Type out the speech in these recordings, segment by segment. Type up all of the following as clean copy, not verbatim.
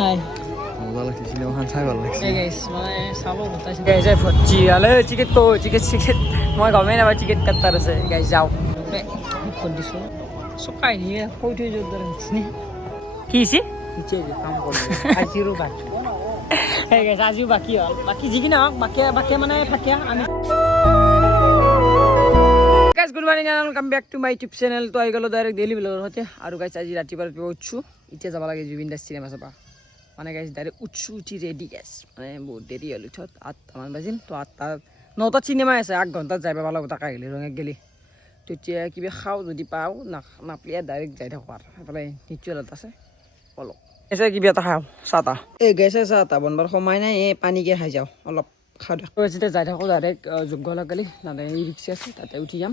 নাই মজা লাগছে সিনেমাখন চাই ভাল লাগছে গাইস মানে চাব গোটাইছে গাইস এই ফজি আলে টিকেট তো টিকেট মই গমেই নাপাই টিকেট কাটাৰ আছে গাইস যাও ফোন দিছো সকাই নিয়ে কৈ থৈ যোৱাৰ দৰে হৈছে কি হৈছে নিচে কাম কৰি আজিৰো বাকি এই গাইস আজিও বাকি হ'ল বাকি যি কি নহওক বাকি মানে ফাকিয়া আমি guys good morning and welcome back to my YouTube channel তো আহি গ'লো ডাইৰেক্ট ডেইলি ব্লগৰ সৈতে আৰু গাইস আজি ৰাতিপুৱা উঠছো এতিয়া যাব লাগে জুবিন দাস চিনেমা চাবা মানে গাইস ডাইরেক্ট উঠি রেডি গাইস মানে বহুত দেরি হল উঠত 8টামান বাজিল তো 9টাত চিনেমা আছে 8 ঘণ্টাত যাই পাব লাগিব টাকা গেলি রঙে গেলি তেতিয়া কিবা খাও যদি পাও নাপলিয়া ডাইরেক্ট যাই থাকো আর এফালে নিচুলত আছে অলপ এসে কিবা এটা খাও চাটা এই গেছে চাটা বনবার সময় নাই এই পানীকে খাই যাও অলপ খাও দেখো যেতিয়া যাই থাকো ডাইরেক্ট যোগ্য গেলি তাতে এই রিক্সা আছে তাতে উঠি যাম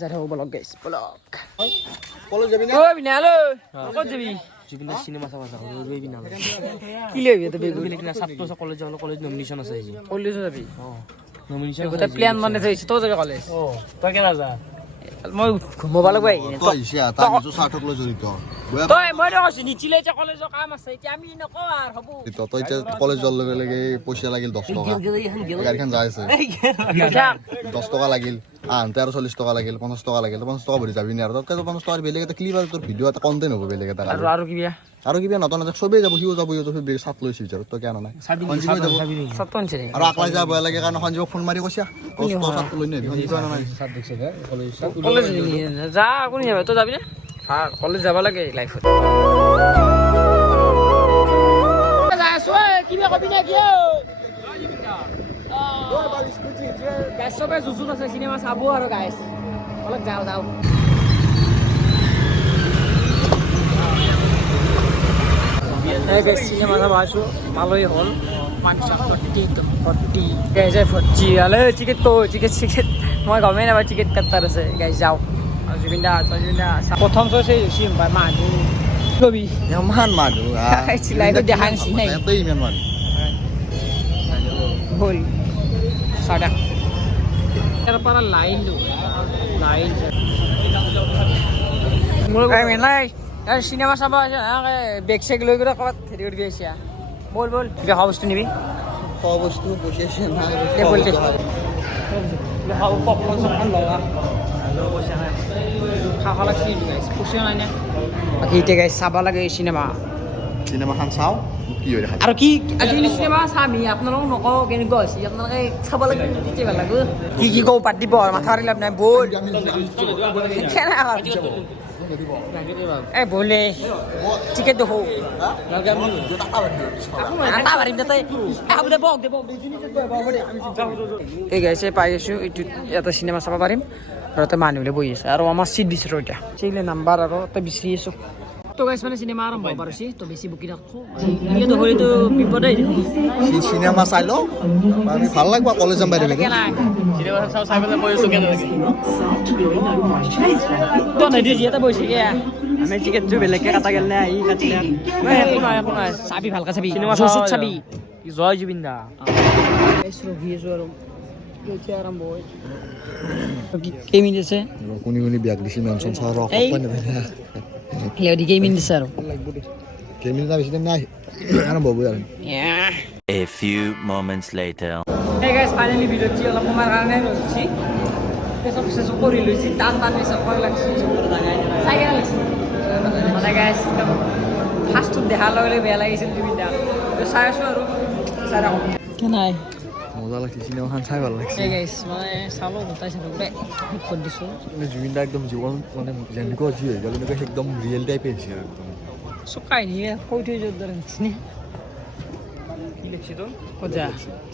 যাই থাকো বলক গাইস বলক কলেজ যাবি না ওই বিনালো কত যাবি জুবিন দাস সিনেমা চাবা যাও রইবি না কি লইবি তো বেগু লিখ না ছাত্র কলেজ যাও কলেজ নমিনেশন আছে এই কলেজ যাবি নমিনেশন আছে প্ল্যান মানে যাইছ তো যাবি কলেজ তুই কেন যা মই মোবাইল গৈ তো ইসা তা নিজ সাঠক ল জড়িত তই মই দেখছি নিচিলে যে কলেজৰ কাম আছে এতিয়া আমি নকও আর হবু তো তই যে কলেজ জল লাগে পয়সা লাগিল 10 টাকা গাড়ীখন যাই আছে 10 টাকা লাগিল 40 টাকা লাগিল 50 টাকা লাগিল 50 টাকা ভৰি যাবি না আৰু তই 50 টাকা বেলেগ এটা ক্লিপ আৰু তোৰ ভিডিও এটা কন্টেন্ট হ'ব বেলেগ এটা আৰু কিবা নতুন সবে যাব হিও যাব সাত লৈছি বিচাৰ তই কেন নাই সঞ্জীৱ যাব সত্তন ছে আৰু আকলাই যাব লাগে কাৰণ সঞ্জীৱ ফোন মাৰি কৈছা কষ্ট সাত লৈ নে সঞ্জীৱ নাই সাত দেখছে কলেজ যা কোন যাবে তো যাবি না হ্যাঁ কলেজ যাব লাগে লাইফত কিবা কবি না কি গাইস সবে জুজুন আছে সিনেমা চাবো আৰু গাইস অলপ যাও এই গাইস সিনেমা চাব আছো ভালোই হল 540 গাইস এই ফজি আলে টিকেট মই গমেই নাপাই টিকেট কাটাৰ আছে গাইস যাও জুবিন দা প্ৰথম চইছে সিম্বা মানুহ কবি ইমান মানুহ লাইভত দেখা নাছিল নাই এতই ইমান মানুহ বল সাদা এর para লাইন মোৰ গাই মেলাই আৰ সিনেমা চাবা বেক চেক লৈ গৰা কত হেৰি কৰি গৈছা বল কি খাও বস্তু নিবি খাও বস্তু বসেছে না তে বলতে খাও পপকর্ন সব লগা খাওয়া লাগছে গাইস পুষে নাই না এইটা গাইস চাবা লাগে সিনেমাখন চাও কি হয় দেখা আৰু কি আজি সিনেমা চামি আপোনালোক নকও কেনেকুৱা আছে আপোনালোকে চাব লাগে কি ভাল লাগে কি কও পাতি দিব মাথা মাৰি লাভ নাই বল এ বলে টিকেট দেখো এই গাইছে পাই আছো এইটো এটা সিনেমা চাব পাৰিম আৰু এটা মানুহলে বহি আছে আৰু আমাৰ সিট দিছে এতিয়া চিলে নাম্বাৰ আৰু এটা বিচাৰি আছো তো গাইস মানে সিনেমা আৰম্ভ হ'ব পাৰিছে তো বেছি বুকি ৰাখো কিন্তু হৰিটো বিপদে সিনেমা চাইলো আমি ভাল লাগব কলেজ যাম বাইরে সিনেমা চাই পেলাই বহিছো কেন লাগে তো নেদি যেটা বহিছে কি আমি টিকেট জু বেলেগ কাটা গেল না ই কাটলে একো নাই চাবি ভালকা চাবি সিনেমা চাবি জয় জুবিন দা এসো ভিএস আৰু এতিয়া আৰম্ভ হয় কেই মিনিট আছে কোনি বিয়াক দিছি মেনশন চাৰ অকমান Leo di gaming di saro. Gaming na bisita na. Ano bobo yan? Yeah. A few moments later. Hey guys, finally video chi ola pumara na ro chi. Eso se sokori lo si tan ni sokor lagsi sokor dagai. Sai gana lagsi. Mana guys, fast to deha lagale beya lagise Jubin da. To sai aso aru sara. Kenai? মজা লাগছে সিনেমাখন চাই ভাল লাগছে এই guys মানে চাব গোটাইছে বে phone দিছো জুবিন দা একদম জীবন মানে যেনেকুৱা যি হৈ গ'ল এনেকুৱা একদম ৰিয়েল টাইপ হৈছে একদম সকাই নিয়ে কৈ থৈ যোৱাৰ দৰে হৈছে কি লিখছি তো কজা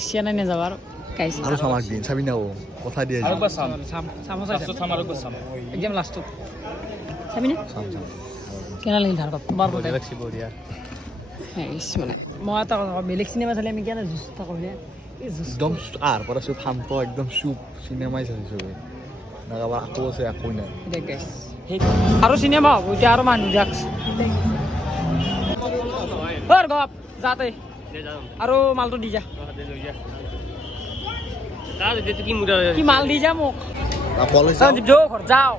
সিয়ানা নে যাবাৰ গাইস আৰু চামাক দিন চাবি না ও কথা দিয়ে আৰু চাম একদম লাষ্টত চাবি না কেনা লাগিল ধাৰ তোমাৰ বলে লাগছি বঢ়িয়া গাইস মানে মই এটা বেলেগ সিনেমা চালে আমি কেনে জুস্তা কইলে একদম আর পরে সব শান্ত একদম চুপ সিনেমাই চাইছো নাগাবা আকো আছে আকো নাই দেখ গাইস আৰু সিনেমা ওইটা আৰু মানুহ যাক্স ওৰ গপ যাতে আৰু মালটো দি যা কি মাল দি যা মোক কলেজ যাও ঘর যাও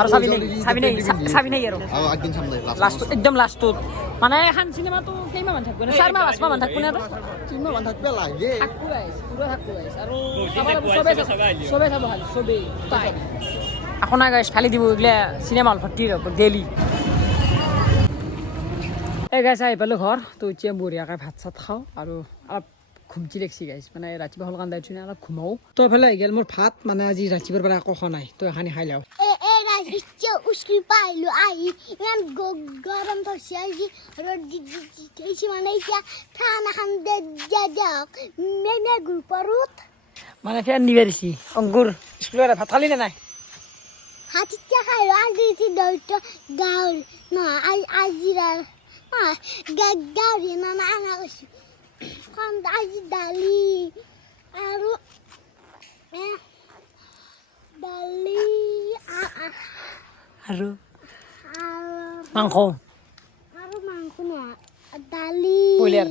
আৰু চাবি নাই আৰু আৰু একদিন চাম দে লাষ্ট একদম লাষ্টত মানে এখন চিনেমাটো কেইমাহ মান থাকব না 4 মাহ 5 মাহ মান থাকব না আৰু চিনেমা মান থাকবে লাগে থাকব গাইছ পুৰা থাকব গাইছ আৰু সবে চাব খালি সবে তাই এখন গাইছ খালি দিব এগলা চিনেমা হল ভর্তি হ'ব গেলি এই গাইছ আহি পালো ঘৰ তো এতিয়া বঢ়িয়াকৈ ভাত চাত খাওঁ আৰু অলপ ঘুমটি দেখছি গাইছ মানে ৰাতিপুৱা হল কান্দাই উঠি অলপ ঘুমাও তো এফালে আহি গেল মোৰ ভাত মানে আজি ৰাতিপুৱাৰ পৰা একো খোৱা নাই তো এখানি খাই লওঁ ইচ্ছে উস্কি পাইলো আহি ইমান গরম ধরছে আজি রোদ দিছি মানে এতিয়া ঠান্ডা খান্দে যাওক মেনে গ্রুপরুত মানে ফেন নিবে দিছি অঙ্কুর স্কুলের ভাত খালি না নাই হাতিটা খাইলো আজি দৈত গাউর না আজিরা গাউরি না না আনা কইছি খান আজি ডালি আৰু ডালি আৰু মাংস আৰু মাংস না ডালি ব্ৰইলাৰ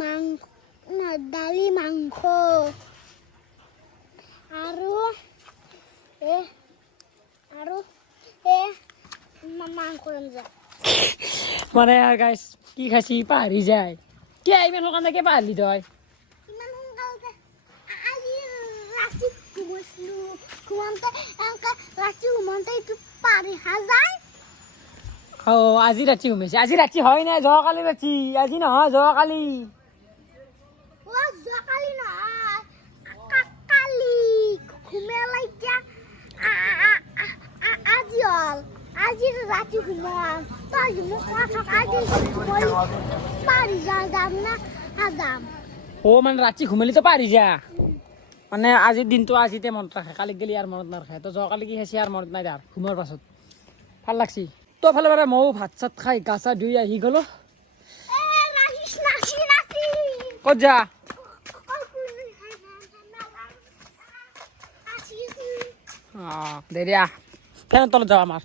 মাংস না ডালি মাংস আৰু মাংস আঞ্জা মানে গাইছ কি খাইছি পাহৰি যায় কি আইবেন কাৰণে কে পাহৰি তই ইমান সোনকালতে আজি ৰাতি ঘুমাওঁতে ৰাতি ঘুমাওঁতে এইটো পাৰি যায় আজি ৰাতি ঘুমাইছে আজি ৰাতি হয় নাই যোৱাকালি ৰাতি আজি নহয় যোৱাকালি যোৱাকালি নহয় কালি ঘুমেলা এতিয়া আজি হ'ল আজি ৰাতি ঘুমাম তই মোক কথা আজি পাৰি যাম না যাম মানে ৰাতি ঘুমালিতো পাহৰি যা মানে আজিৰ দিনটো আজিতে মনত ৰাখে কালি গেলি আৰু মনত নাৰাখে তো যোৱাকালি কি খাইছে আৰু মনত নাই তাৰ ঘুমৰ পাছত ভাল লাগছি তো ফালে বাৰে ময়ো ভাত চাত খাই গা চা ধুই আহি গ'লো ক'ত যা দে দিয়া ফেনৰ তলত যাওঁ আমাৰ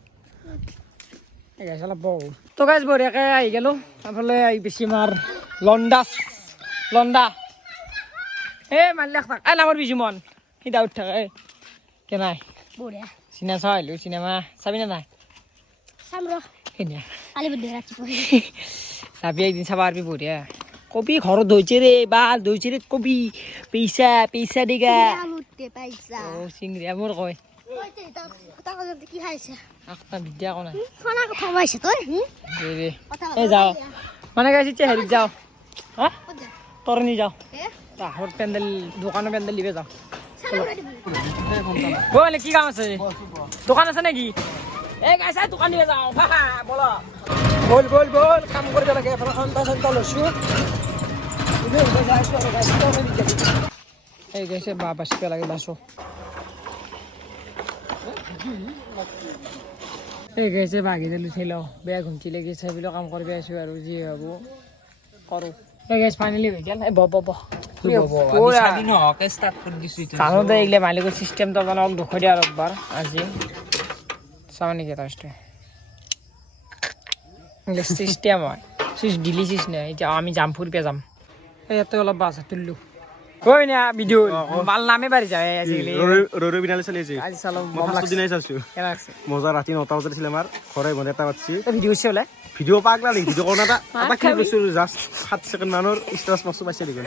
গাইছ অলপ বহু তো গাইছ বঢ়িয়াকৈ আহি গ'লো তাৰফালে আহি বেছি আমাৰ লণ্ডা মালিক থাক নামৰ বিজু মন সি দাউত থাকে কে নাই বঢ়িয়া চিনেমা চাই আহিলোঁ চিনেমা চাবি নে নাই চাম ৰ কেতিয়া কালি বুদ্ধি ৰাতিপুৱা চাবি একদিন চাবা পাৰবি বঢ়িয়া কবি ঘৰত ধুইছে ৰে বাল ধুইছে ৰে কবি পইচা দিগা আলুতে পাইছা ও চিংৰিয়া মোৰ কয় কি খাইছে একটা বিদ্যা কোৱা নাই খানা কথা পাইছে তই ৰে এই যাওঁ মানে গাইছ এতিয়া হেৰিত যাওঁ হা তৰণি যাওঁ তাহৰ পেণ্ডেল দোকানৰ পেণ্ডেল দিবে যাওঁ বলে কি কাম আছে দোকান আছে নাকি এই গাইছা দোকান দিবে যাওঁ বল বল কাম কৰিব লাগে এফালে সন্তা চন্তা লৈছোঁ এই গাইছে বাচিব লাগে বাছো এই গাইছে ভাগি দিলোঁ থৈল বেয়া ঘুমটি লাগিছে এইবিলাক কাম কৰিব আছোঁ আৰু যি হ'ব কৰোঁ এই গাইছ ফাইনেলি হৈ গ'ল এই ব জানোতে এইগিলা মালিকৰ চিষ্টেমটো মানে অলপ দুখ দিয়া আৰু একবাৰ আজি চাওঁ নেকি এটা বস্তু চিষ্টেম হয় চুইচ দিলি চুইচ নাই এতিয়া আমি যাম ফুৰিব যাম ইয়াতে অলপ বাছ তুলিলোঁ কৈ না ভিডিঅ' মাল নামে বাঢ়ি যায় আজিকালি আজি চালোঁ মজা ৰাতি 9টা বজাত আছিলে আমাৰ ঘৰে বন্ধ এটা পাতিছি ভিডিঅ' আছে বোলে ভিডিঅ' পাগলা নেকি ভিডিঅ' কৰোঁ এটা কি কৈছোঁ জাষ্ট 7 ছেকেণ্ড মানৰ ষ্টেটাছ মাছটো পাইছে দেখোন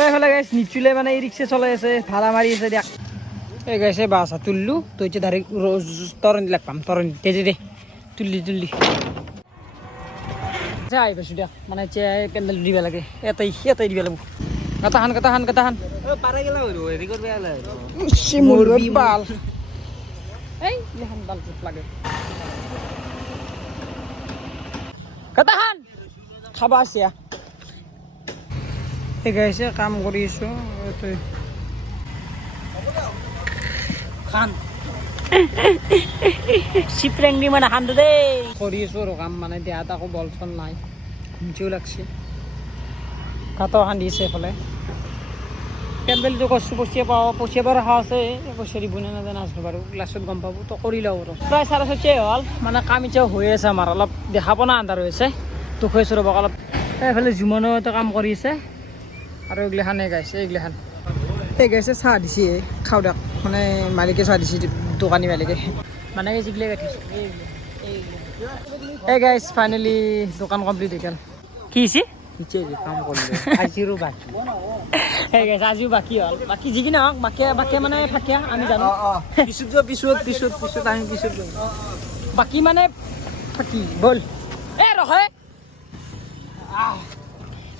এইফালে গাইছ নিচুলে মানে ই ৰিক্সা চলাই আছে ভাড়া মাৰি আছে দিয়ক এই গাইছে বাছ তুলিলোঁ তো এতিয়া ডাইৰেক্ট তৰণি লাগ পাম তৰণি দে তুলি আহি পাইছোঁ দিয়ক মানে এতিয়া পেণ্ডেল দিব লাগে এটাই দিব লাগিব কাটাহান পাৰে গেলা হেৰি কৰিব বাল এই এখন বাল লাগে কাটাহান খাবা আছে এই গাইছে কাম কৰি আছোঁ খান চিপৰেং দি মানে খান্দো দেই কৰি আছোঁ আৰু কাম মানে দেহাত আকৌ বল চল নাই ঘুমচিও লাগছে কাটো খান্দি আছে এইফালে পেণ্ডেলটো কৰছোঁ পঠিয়াব ৰখা আছে পইচা দিব নে নাজানো নাজানো বাৰু ক্লাছত গম পাব তো কৰি লওঁ আৰু প্ৰায় 6:30 হ'ল মানে কাম এতিয়াও হৈ আছে আমাৰ অলপ দেখা পোৱা নাই আন্ধাৰ হৈ আছে দুখ হৈছোঁ ৰ'ব অলপ এইফালে জুমনতো কাম কৰি আছে আৰু এইগিলাখানে গাইছে এইগিলাখান এই গাইছে চাহ দিছে খাওঁ দিয়ক মানে মালিকে চাহ দিছে দোকানী মালিকে মানে যিগিলা গাঠিছে এই গাইছ ফাইনেলি দোকান কমপ্লিট হৈ গ'ল কি হৈছে কাম কৰিলে আজিৰো বাকী এই গাইছ আজিও বাকী হ'ল বাকী যি কি নহওক বাকী মানে ফাকিয়া আমি জানো পিছত যোৱা পিছত আমি পিছত বাকী মানে ফাকি বল এ ৰহে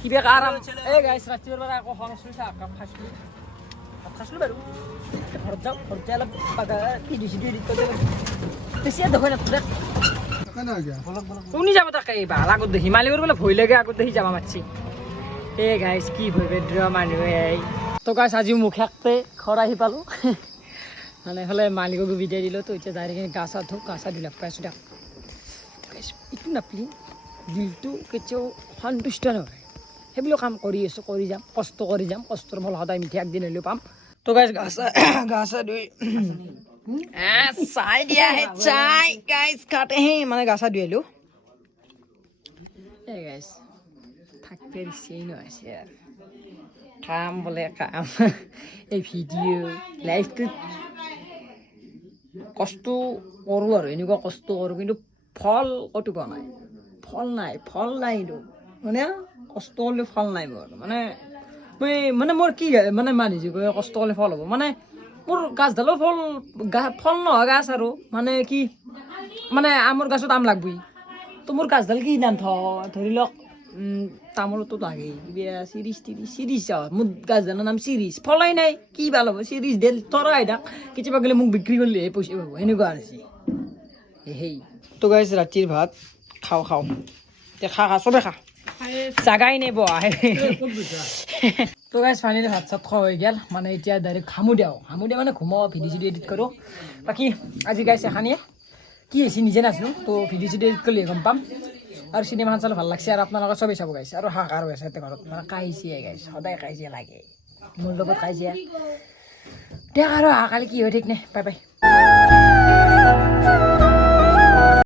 কিবা আৰাম এই গাইছ ৰাতিপুৱাৰ পৰা আকৌ খৰচলো চাহ কাপ খাইছিলোঁ বাৰু ঘৰত যাওঁ ঘৰতে অলপ ভিডিঅ' চিডিঅ' এডিট কৰি বেছি দেখুৱাই নাথাকে শুনি যাব তাকে ভাল আগত দেখি মালিকৰ বোলে ভয় লাগে আগত দেখি যাব মাতছি এই গাইছ কি ভয় বেদ্ৰ মানুহে তো গাইছ আজিও মুখ একতে ঘৰ আহি পালোঁ মানে এইফালে মালিককো বিদায় দিলোঁ তো এতিয়া ডাইৰেক্ট গা চা ধুওঁ গা চা ধুই লাগ পাইছোঁ দিয়ক ইটো নাপলি দিলটো কেতিয়াও সন্তুষ্ট নহয় সেইবিলাক কাম কৰি আছোঁ কৰি যাম কষ্ট কৰি যাম কষ্টৰ ফল সদায় মিঠা একদিন হ'লেও পাম তো গাইছ গা চা ধুই চাই দিয়া হে চাই গাইছ কাটে হে মানে গা চা ধুই আহিলোঁ এই গাইছ থাকতে দিছেই নহৈছে আৰু কাম বোলে কাম এই ভিডিঅ' লাইফটোত কষ্ট কৰোঁ আৰু এনেকুৱা কষ্ট কৰোঁ কিন্তু ফল ক'তো পোৱা নাই ফল নাই কিন্তু মানে কষ্ট কৰিলে ফল নাই মোৰ মানে মই মোৰ কি মানে মানিছোঁ কষ্ট কৰিলে ফল হ'ব মানে মোৰ গাছডালৰ ফল নহয় গাছ আৰু মানে কি মানে আমৰ গছত আম লাগবই তো মোৰ গাছডাল কি নাম ধৰি লওক তামোলতো লাগেই কিবা চিৰিজ মোৰ গাছডালৰ নাম চিৰিজ ফলাই নাই কি ভাল হ'ব চিৰিজ দিল তৰাই থাক কেতিয়াবা গ'লে মোক বিক্ৰী কৰিলেহে পইচা পাব সেনেকুৱা হৈছে সেই তো গাইছ ৰাতিৰ ভাত খাওঁ এতিয়া খা চবে খা জাগাই নাই বহা তো গাইছ ফাইনেলি ভাত চাত খোৱা হৈ গ'ল মানে এতিয়া ডাইৰেক্ট হামু দিয়া মানে ঘুমাওঁ ভিডিঅ' চিডিঅ' এডিট কৰোঁ বাকী আজি গাইছ এখানিয়ে কি হৈছে নিজে নাজানো তো ভিডিঅ' চিডিঅ' এডিট কৰিলে গম পাম আৰু চিনেমাখন চালে ভাল লাগছে আৰু আপোনালোকে চবেই চাব গাইছে আৰু হাহাকাৰ হৈ আছে ঘৰত মানে কাজিয়া গাইছে সদায় কাজিয়া লাগে মোৰ লগত কাজিয়া দেখ আৰু অহাকালি কি হয় ঠিক নাই বাই বাই